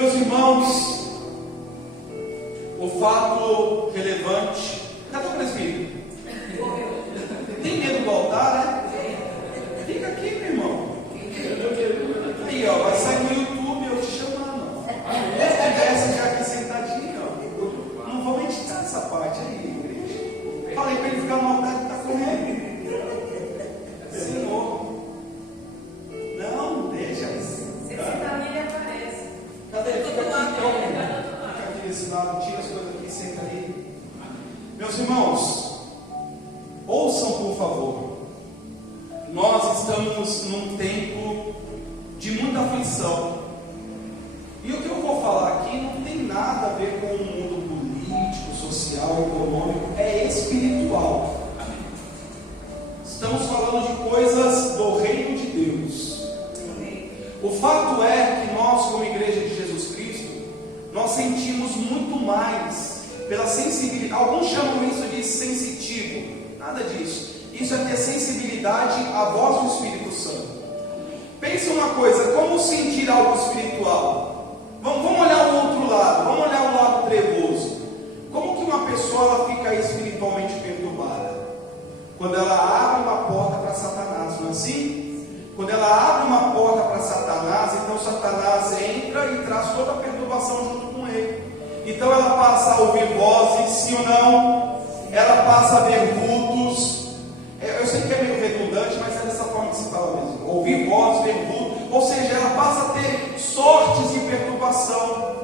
Meus irmãos, o fato relevante. Cadê o presbítero? Tem medo do altar, né? Fica aqui, meu irmão. Aí, ó, vai sair no YouTube eu te chamando. Se tivesse já aqui sentadinho, ó. Não vou editar essa parte aí, igreja. Falei para ele ficar no altar que está correndo. Senhor. Não, deixa isso. Se sentar nele, aparece. Cadê? Fica aqui, então. Fica aqui desse lado, tira as coisas aqui, senta aí. Meus irmãos, ouçam por favor. Nós estamos num tempo de muita aflição. E o que eu vou falar aqui não tem nada a ver com o mundo político, social, econômico, é espiritual. Estamos falando de coisas do reino de Deus. O fato é que nós, como igreja de Jesus Cristo, nós sentimos muito mais pela sensibilidade. Alguns chamam isso de sensitivo. Nada disso. Isso é ter sensibilidade à voz do Espírito Santo. Pensa uma coisa, como sentir algo espiritual? Vamos olhar o outro lado, vamos olhar o lado trevoso. Como que uma pessoa ela fica espiritualmente perturbada? Quando ela abre uma porta para Satanás, não é assim? Quando ela abre uma porta para Satanás, então Satanás entra e traz toda a perturbação junto com ele. Então ela passa a ouvir vozes, sim ou não? Ela passa a ver vultos. Eu sei que é meio redundante, mas é dessa forma que se fala mesmo. Ouvir vozes, ver vultos. Ou seja, ela passa a ter sortes de perturbação.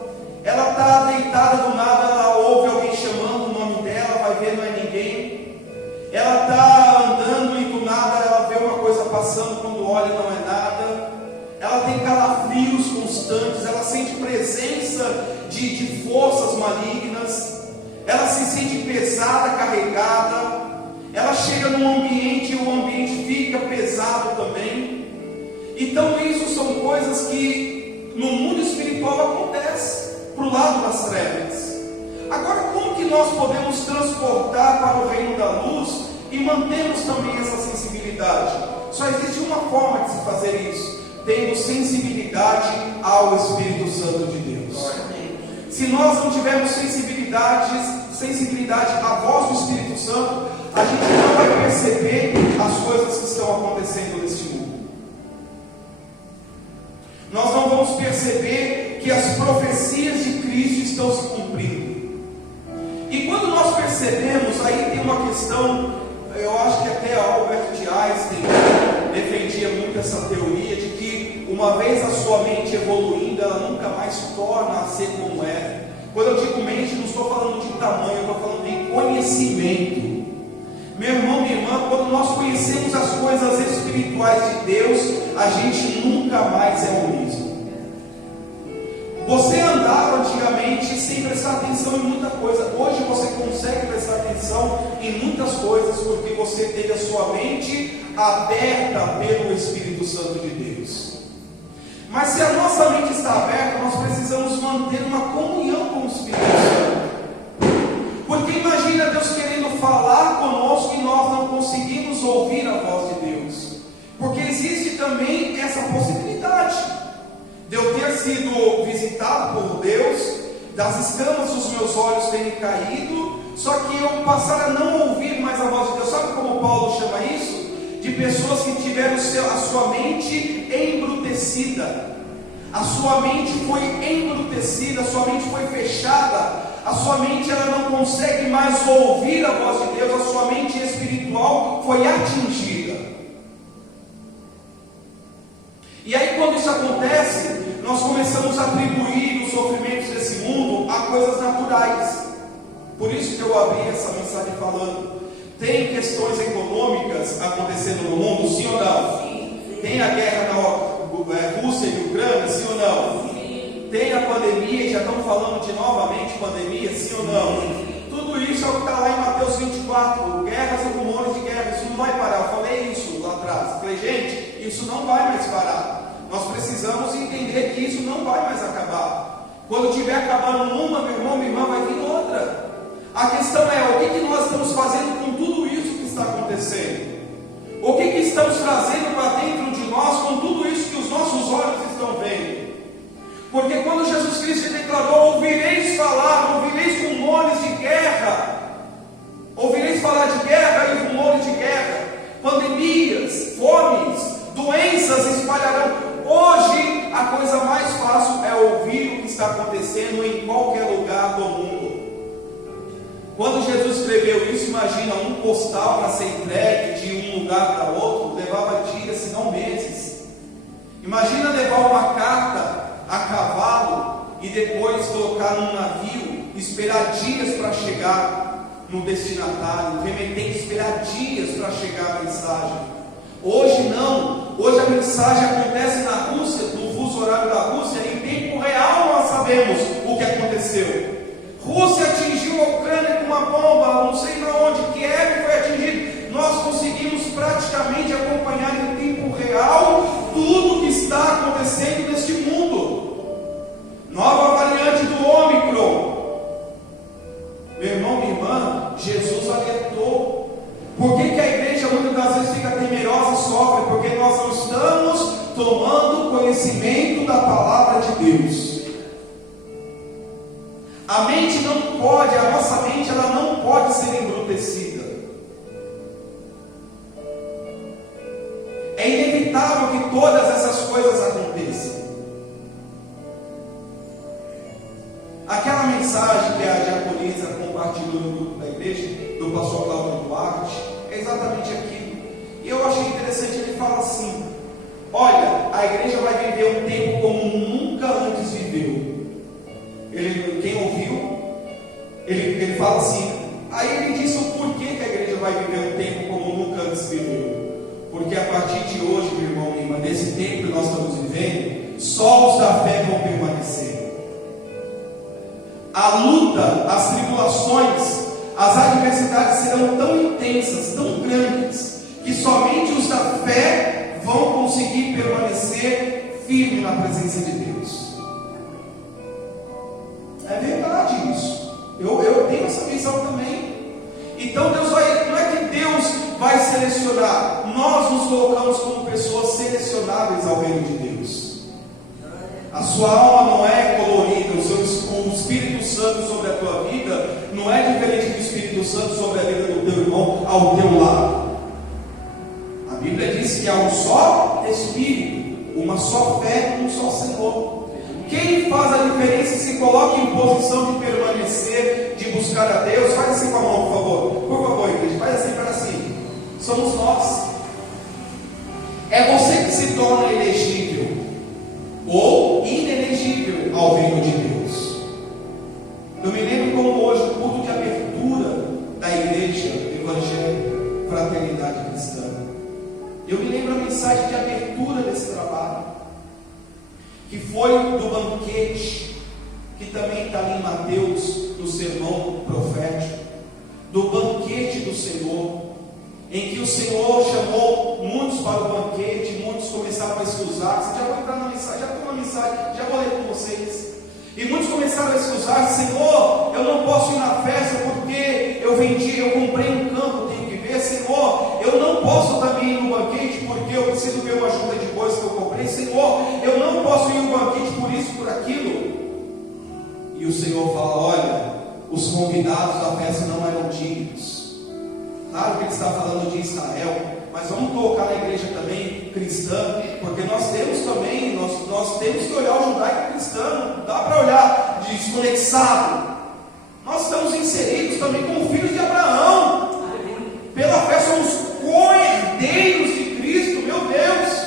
Ela está deitada do nada, ela ouve alguém chamando o nome dela, vai ver, não é ninguém. Ela está andando e do nada ela vê uma coisa passando, quando olha não é nada. Ela tem calafrios constantes, ela sente presença de forças malignas. Ela se sente pesada, carregada. Ela chega num ambiente e o ambiente fica pesado também. Então isso são coisas que no mundo espiritual acontecem para o lado das trevas. Agora, como que nós podemos transportar para o reino da luz e mantermos também essa sensibilidade? Só existe uma forma de se fazer isso: tendo sensibilidade ao Espírito Santo de Deus. Se nós não tivermos sensibilidade à voz do Espírito Santo, a gente não vai perceber as coisas que estão acontecendo neste mundo. Nós não vamos perceber que as profecias de Cristo estão se cumprindo. E quando nós percebemos, aí tem uma questão, eu acho que até Albert Einstein defendia muito essa teoria de que uma vez a sua mente evoluindo, ela nunca mais torna a ser como é. Quando eu digo mente, não estou falando de tamanho, eu estou falando de conhecimento. Meu irmão, minha irmã, quando nós conhecemos as coisas espirituais de Deus, a gente nunca mais é o mesmo. Você andava antigamente sem prestar atenção em muita coisa. Hoje você consegue prestar atenção em muitas coisas porque você teve a sua mente aberta pelo Espírito Santo de Deus. Mas se a nossa mente está aberta, nós precisamos manter uma comunhão com o Espírito Santo. Porque imagina Deus querendo falar conosco e nós não conseguimos ouvir a voz de Deus. Porque existe também essa possibilidade de eu ter sido visitado por Deus, das escamas dos meus olhos terem caído, só que eu passar a não ouvir mais a voz de Deus. Sabe como Paulo chama isso? De pessoas que tiveram a sua mente embrutecida. A sua mente foi embrutecida, a sua mente foi fechada. A sua mente ela não consegue mais ouvir a voz de Deus. A sua mente espiritual foi atingida. E aí quando isso acontece, nós começamos a atribuir os sofrimentos desse mundo a coisas naturais. Por isso que eu abri essa mensagem falando: tem questões econômicas acontecendo no mundo, sim ou não? Sim. Tem a guerra na Rússia e Ucrânia, sim ou não? Sim. Tem a pandemia, e já estamos falando de novamente pandemia, sim ou não? Sim. Tudo isso é o que está lá em Mateus 24, guerras e rumores de guerra, isso não vai parar. Eu falei isso lá atrás, eu falei, gente, isso não vai mais parar. Nós precisamos entender que isso não vai mais acabar. Quando estiver acabando uma, meu irmão, minha irmã, vai vir outra. A questão é, o que nós estamos fazendo com tudo isso que está acontecendo? O que estamos trazendo para dentro de nós com tudo isso que os nossos olhos estão vendo? Porque quando Jesus Cristo epidemias, fomes, doenças espalharão. Hoje, a coisa mais fácil é ouvir o que está acontecendo em qualquer lugar do mundo. Quando Jesus escreveu isso, imagina, um postal para ser entregue de um lugar para outro, levava dias, se não meses. Imagina levar uma carta a cavalo e depois colocar num navio, esperar dias para chegar no destinatário, o remetente esperar dias para chegar a mensagem. Hoje não, hoje a mensagem acontece na Rússia, no fuso horário da Rússia, em tempo real nós sabemos o que aconteceu. Rússia atingiu a Ucrânia com uma bomba, não sei na onde, Kiev foi atingido. Nós conseguimos praticamente acompanhar em tempo real tudo que está acontecendo neste mundo. Nova variante do Ômicron. Meu irmão, minha irmã, Jesus alertou. Por que a igreja muitas das vezes fica temerosa e sofre? Porque nós não estamos tomando conhecimento da palavra de Deus. A mente não pode, a nossa mente ela não pode ser embrutecida. É inevitável que todas essas coisas aconteçam. Aquela mensagem que a diaconisa compartilhou no grupo da igreja, do pastor Cláudio Duarte, é exatamente aquilo. E eu achei interessante, ele fala assim: olha, a igreja vai viver um tempo como nunca antes viveu. Quem ouviu, ele fala assim, aí ele disse o porquê que a igreja vai viver um tempo como nunca antes viveu. Porque a partir de hoje, meu irmão, minha irmã, nesse tempo que nós estamos vivendo, só os da fé vão permanecer. A luta, as tribulações, as adversidades serão tão intensas, tão grandes, que somente os da fé vão conseguir permanecer firme na presença de Deus. É verdade isso. Eu tenho essa visão também. Então Deus vai, não é que Deus vai selecionar, nós nos colocamos como pessoas selecionáveis ao reino de Deus. A sua alma não é colorida, o Espírito Santo sobre a tua vida não é diferente do Espírito Santo sobre a vida do teu irmão ao teu lado. A Bíblia diz que há um só Espírito, uma só fé, um só Senhor. Quem faz a diferença e se coloca em posição de permanecer, de buscar a Deus? Faz assim com a mão, por favor. Por favor, igreja, faz assim para assim. Somos nós. É você que se torna elegível ou inelegível ao reino de Deus. Eu me lembro como hoje o culto de abertura da igreja evangélica Fraternidade Cristã. Eu me lembro a mensagem de abertura desse trabalho, que foi do banquete, que também está ali em Mateus, no sermão profético, do banquete do Senhor, em que o Senhor chamou muitos para o banquete, muitos começaram a excusar-se. Já vou entrar na mensagem, já estou na mensagem, já vou ler com vocês. E muitos começaram a excusar-se: Senhor, eu não posso ir na festa porque eu comprei um campo, tenho que ver. Senhor, eu não posso também ir no banquete porque eu preciso ver uma junta de bois que eu comprei. Senhor, eu não posso ir no banquete por isso, por aquilo. E o Senhor fala: olha, os convidados da festa não eram dignos. Claro que ele está falando de Israel, mas vamos colocar na igreja também cristã, porque nós temos também, nós temos que olhar o judaico cristão, não dá para olhar desconexado. Nós estamos inseridos também como filhos de Abraão. Pela fé somos co-herdeiros de Cristo, meu Deus.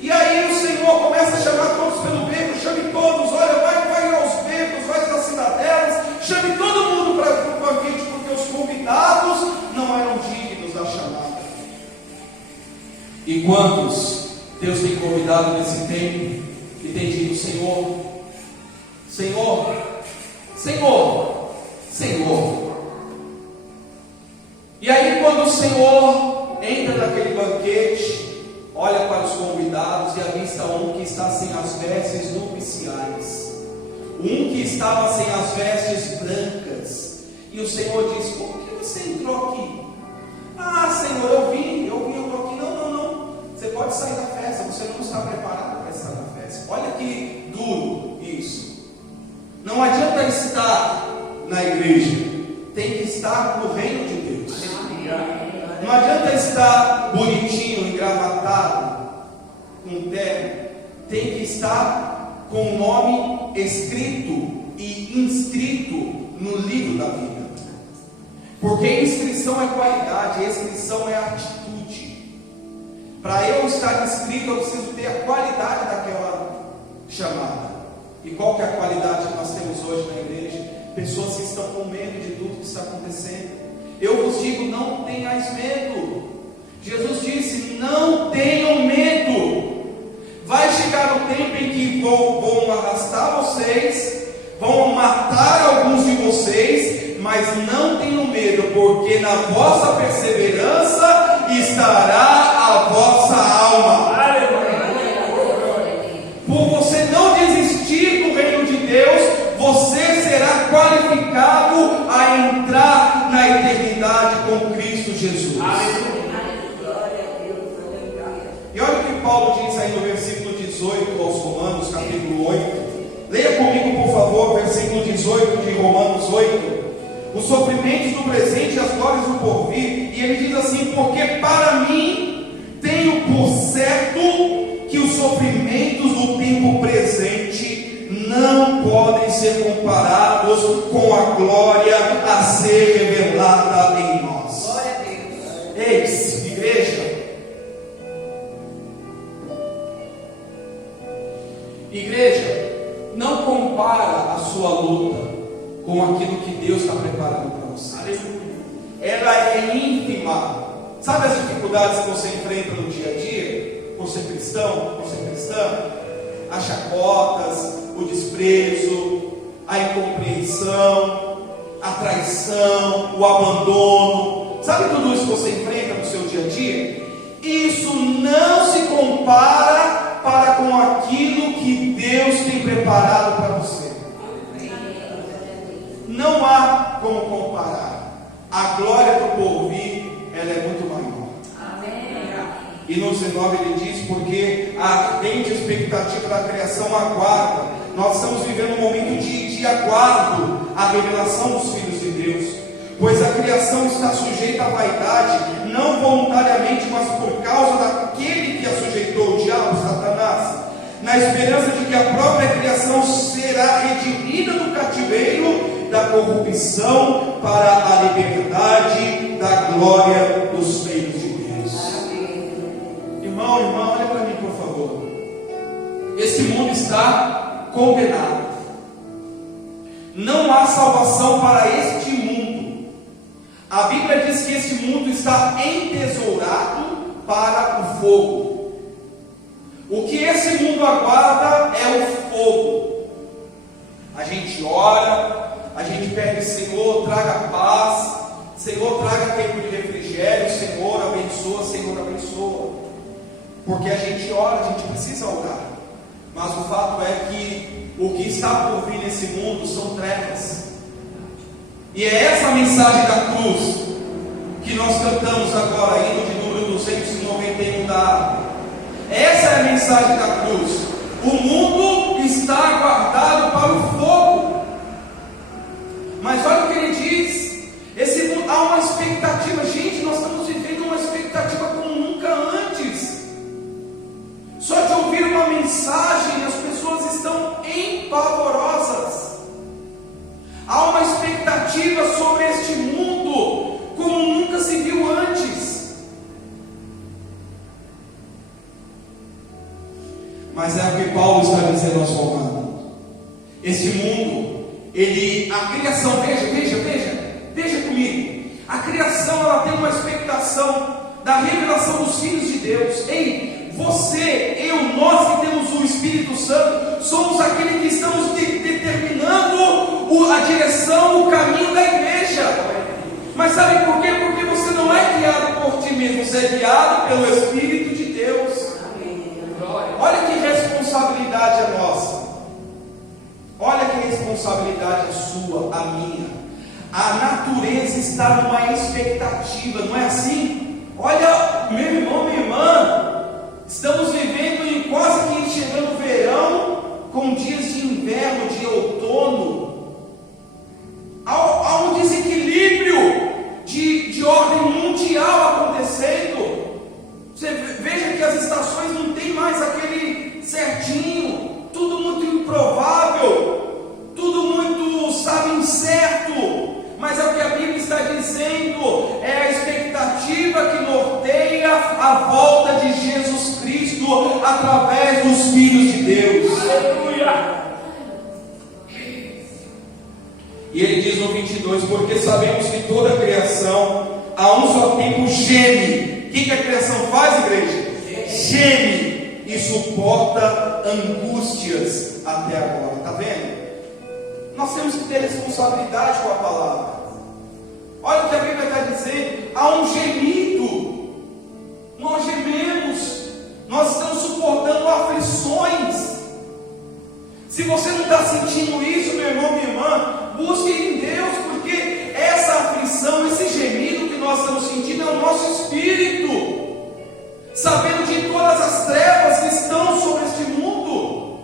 E aí o Senhor começa a chamar todos pelo beco, chame todos, olha, vai aos becos, vai às cidadelas, chame todo mundo para o banquete, porque os convidados não eram dignos da chamada. E quantos Deus tem convidado nesse tempo e tem dito: Senhor, Senhor, Senhor, Senhor. E aí quando o Senhor entra naquele banquete, olha para os convidados e avista um que está sem as vestes nupciais, um que estava sem as vestes brancas. E o Senhor diz: por que você entrou aqui? Ah, Senhor, eu vim, eu estou aqui. Não, você pode sair da festa, você não está preparado para estar na festa. Olha que duro isso. Não adianta estar na igreja, tem que estar no reino de Deus. Não adianta estar bonitinho, engravatado, com terno. Tem que estar com o nome escrito e inscrito no livro da vida. Porque inscrição é qualidade, inscrição é atitude. Para eu estar inscrito, eu preciso ter a qualidade daquela chamada. E qual que é a qualidade que nós temos hoje na igreja? Pessoas que estão com medo de tudo que está acontecendo. Eu vos digo, não tenhais medo. Jesus disse, não tenham medo. Vai chegar o tempo em que vão arrastar vocês, vão matar alguns de vocês, mas não tenham medo, porque na vossa perseverança estará a vossa alma. Por você não desistir do reino de Deus, você será qualificado a entrar na eternidade com Cristo Jesus. E olha o que Paulo diz aí no versículo 18 aos Romanos, capítulo 8. Leia comigo, por favor, versículo 18 de Romanos 8. Os sofrimentos do presente e as glórias do porvir. E ele diz assim: porque para mim tenho por certo que os sofrimentos do tempo presente não podem ser comparados com a glória a ser revelada em nós. Glória a Deus. Eis, igreja, não compara a sua luta com aquilo que Deus está preparando para você. Ela é ínfima. Sabe as dificuldades que você enfrenta no dia a dia? Por ser cristão, por ser cristã? As chacotas, o desprezo, a incompreensão, a traição, o abandono. Sabe tudo isso que você enfrenta no seu dia a dia? Isso não se compara para com aquilo que Deus tem preparado para você. Não há como comparar. A glória do porvir, ela é muito maior. E no 19 ele diz: porque a ardente expectativa da criação aguarda. Nós estamos vivendo um momento de aguardo a revelação dos filhos de Deus. Pois a criação está sujeita à vaidade, não voluntariamente, mas por causa daquele que a sujeitou, o diabo, Satanás, na esperança de que a própria criação será redimida do cativeiro da corrupção para a liberdade da glória dos filhos de Deus. Irmão, irmã, olha para mim, por favor. Esse mundo está condenado. Não há salvação para este mundo. A Bíblia diz que esse mundo está entesourado para o fogo. O que esse mundo aguarda é o fogo. A gente ora, a gente pede: Senhor, traga paz, Senhor, traga tempo de refrigério, Senhor, abençoa, Senhor, abençoa. Porque a gente ora, a gente precisa orar. Mas o fato é que o que está por vir nesse mundo são trevas. E é essa mensagem da cruz que nós cantamos agora, hino de número 291 da harpa. Essa é a mensagem da cruz. O mundo está aguardado para o fogo. Mas olha o que ele diz. Esse mundo, há uma expectativa. Gente, nós estamos vivendo uma expectativa como nunca antes. Só de ouvir uma mensagem, as pessoas estão empavorosas. Há uma expectativa sobre este mundo como nunca se viu antes. Mas é o que Paulo está dizendo aos Romanos. Este mundo, a criação, veja comigo. A criação, ela tem uma expectação da revelação dos filhos de Deus. Ei, você, eu, nós que temos o Espírito Santo, somos aqueles que estamos determinando a direção, o caminho da igreja. Mas sabe por quê? Porque você não é guiado por ti mesmo, você é guiado pelo Espírito de Deus. Olha que responsabilidade é nossa. Olha que responsabilidade é sua, a minha. A natureza está numa expectativa, não é assim? Olha, meu irmão, minha irmã, estamos vivendo em quase que chegando o verão, com dias de inverno, de outono. Há um desequilíbrio de ordem mundial acontecendo. volta de Jesus Cristo através dos filhos de Deus. Aleluia. E ele diz no 22: porque sabemos que toda a criação a um só tempo geme. O que a criação faz, igreja? Geme e suporta angústias até agora. Está vendo? Nós temos que ter responsabilidade com a palavra. Olha o que a Bíblia está dizendo: há um gemido, nós gememos, nós estamos suportando aflições. Se você não está sentindo isso, meu irmão, minha irmã, busque em Deus, porque essa aflição, esse gemido que nós estamos sentindo é o nosso espírito, sabendo de todas as trevas que estão sobre este mundo.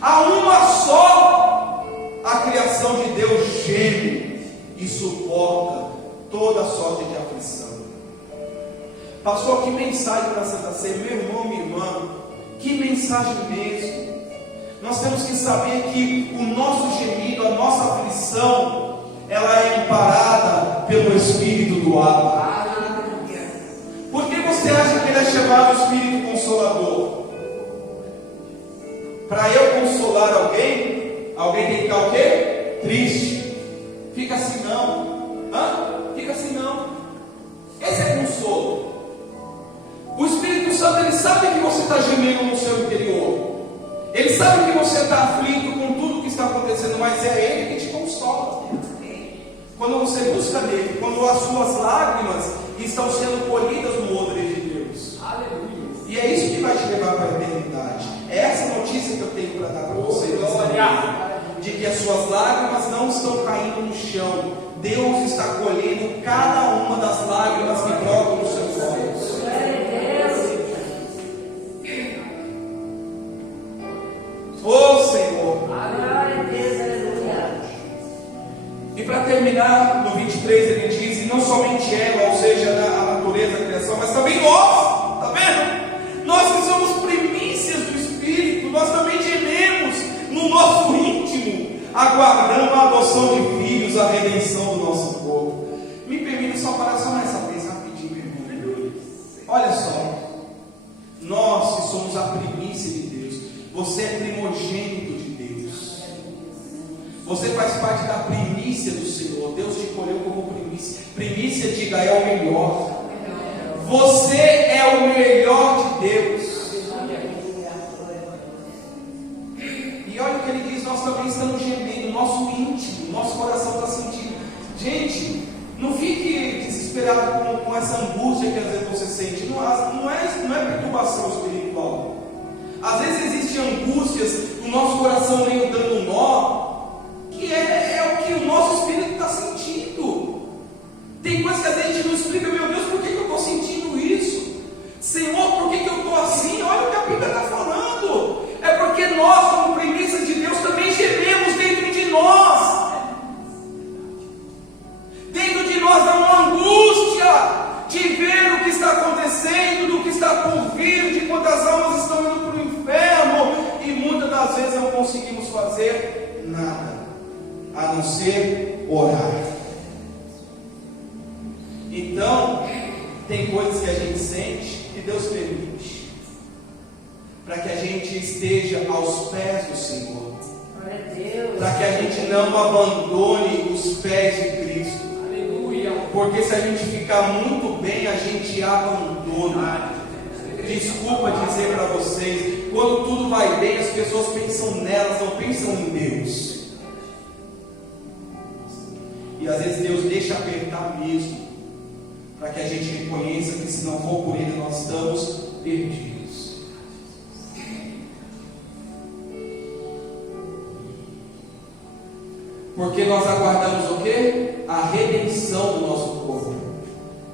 Há uma só, a criação de Deus geme e suporta toda sorte de aflição. Pastor, que mensagem para a Santa Ceia, meu irmão, minha irmã, que mensagem mesmo. Nós temos que saber que o nosso gemido, a nossa aflição, ela é amparada pelo Espírito do Abba. Por que você acha que ele é chamado Espírito Consolador? Para eu consolar alguém tem que estar o quê? Triste. Fica assim não. Fica assim não. Esse é consolo. O Espírito Santo, ele sabe que você está gemendo no seu interior. Ele sabe que você está aflito com tudo que está acontecendo, mas é Ele que te consola. Quando você busca nele, quando as suas lágrimas estão sendo colhidas no odre de Deus. Aleluia. E é isso que vai te levar para a eternidade. É essa notícia que eu tenho para dar para vocês. De que as suas lágrimas não estão caindo no chão. Deus está colhendo cada uma das lágrimas que brotam nos seus olhos. Oh Senhor. E para terminar, no 23 ele diz: e não somente ela, ou seja, a natureza, a criação, mas também nós. Está vendo? Nós que somos primícias do Espírito, nós também gememos no nosso íntimo, aguardando a adoção de filhos, a redenção do nosso corpo. Me permita só parar só nessa vez rapidinho, meu irmão. Olha só, nós que somos a primícia de Deus, você é primogênito de Deus, você faz parte da primícia do Senhor. Deus te escolheu como primícia. Primícia, diga, é o melhor. Você é o melhor de Deus. E olha o que ele diz: nós também estamos gemendo, nosso íntimo, nosso coração está sentindo. Gente, não fique desesperado com essa angústia que às vezes você sente. Não é perturbação espiritual. Às vezes existem angústias no nosso coração meio dando nó, que é o que o nosso espírito está sentindo. Tem coisas que a gente não explica. Meu Deus, por que eu estou sentindo isso? Senhor, por que eu estou assim? Olha o que a Bíblia está falando. É porque nós, como primícias de Deus, também gememos dentro de nós. Dentro de nós há uma angústia de ver o que está acontecendo, do que está por vir, de quantas almas estão indo para o inferno, e muitas das vezes não conseguimos fazer nada, a não ser orar. Então, tem coisas que a gente sente que Deus permite, para que a gente esteja aos pés do Senhor, para que a gente não abandone os pés de Cristo. Porque se a gente ficar muito bem, a gente abandona. Desculpa dizer para vocês, quando tudo vai bem, as pessoas pensam nelas, não pensam em Deus. E às vezes Deus deixa apertar mesmo, para que a gente reconheça que se não for por Ele, nós estamos perdidos. Porque nós aguardamos o quê? A redenção do nosso corpo.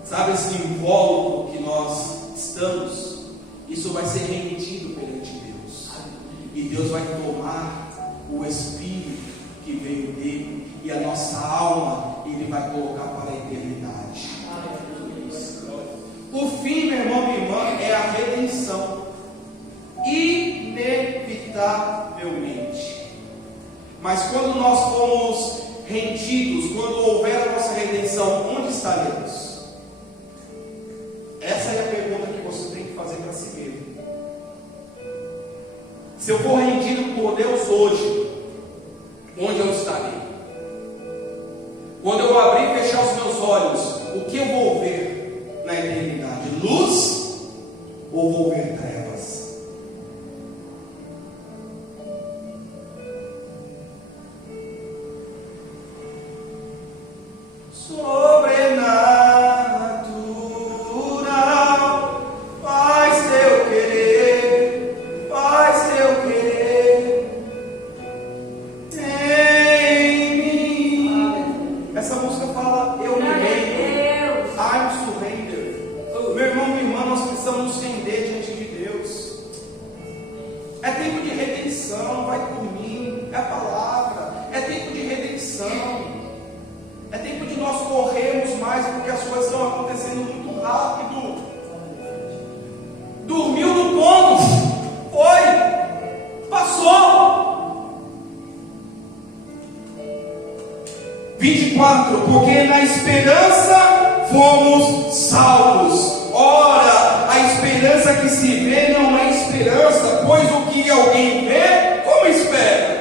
Sabe esse invólucro que nós estamos? Isso vai ser remetido perante Deus. E Deus vai tomar o Espírito que veio dele, e a nossa alma Ele vai colocar para a eternidade. O fim, meu irmão, minha irmã, é a redenção. Inevitavelmente. Mas quando nós formos rendidos, quando houver a nossa redenção, onde estaremos? Essa Se eu for rendido por Deus hoje, onde eu estarei? Quando eu abrir e fechar os meus olhos, o que eu vou ver na eternidade? Luz ou vou ver trevas? Sobrenatural, faz teu querer, faz teu querer em mim. Essa música fala, eu me rendo, I'm surrender. Meu irmão, minha irmã, nós precisamos nos render diante de Deus. É tempo de redenção, vai por mim, é a palavra, é tempo de redenção. É tempo de nós corrermos mais, porque as coisas estão acontecendo muito rápido. Dormiu no ponto, foi, passou. 24, porque na esperança fomos salvos. Ora, a esperança que se vê não é esperança, pois o que alguém vê, como espera?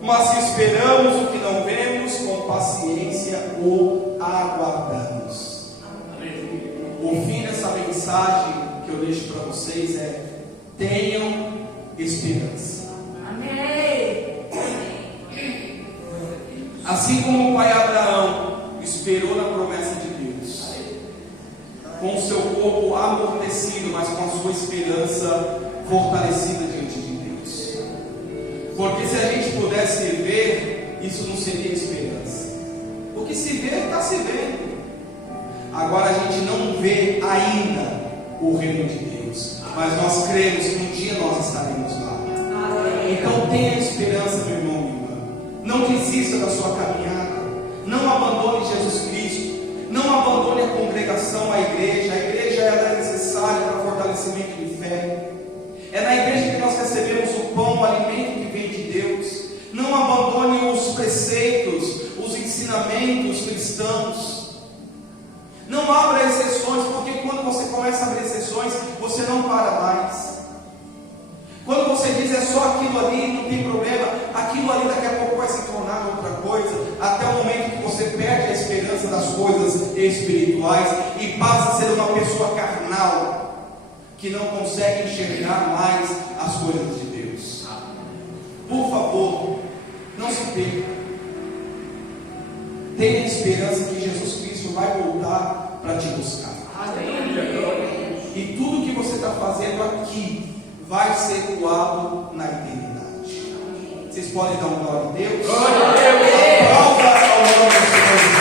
Mas se esperamos o que não vemos, com paciência o aguardamos. O fim dessa mensagem que eu deixo para vocês é: tenham esperança. Amém. Assim como o pai Abraão esperou na promessa de Deus, com o seu corpo amortecido, mas com a sua esperança fortalecida diante de Deus. Porque se a gente pudesse ver, isso não seria esperança. Porque se vê, está se vendo. Agora a gente não vê ainda o reino de Deus, mas nós cremos que um dia nós estaremos lá. Então tenha esperança, meu irmão, minha irmã. Não desista da sua caminhada. Não abandone Jesus Cristo. Não abandone a congregação, a igreja. A igreja ela é necessária para fortalecimento de fé. É na igreja que nós recebemos o pão, o alimento que vem de Deus. Não abandone os preceitos, os ensinamentos cristãos. Não abra exceções, porque quando você começa a abrir exceções, você não para mais. Quando você diz é só aquilo ali, não tem problema, aquilo ali daqui a pouco vai se tornar outra coisa, até o momento que você perde a esperança das coisas espirituais e passa a ser uma pessoa carnal, que não consegue enxergar mais as coisas de Deus. Por favor, não se perca. Tenha esperança que Jesus Cristo vai voltar para te buscar. E tudo que você está fazendo aqui vai ser doado na eternidade. Vocês podem dar um glória a Deus? Glória a Deus! Aplauda ao nome do Senhor.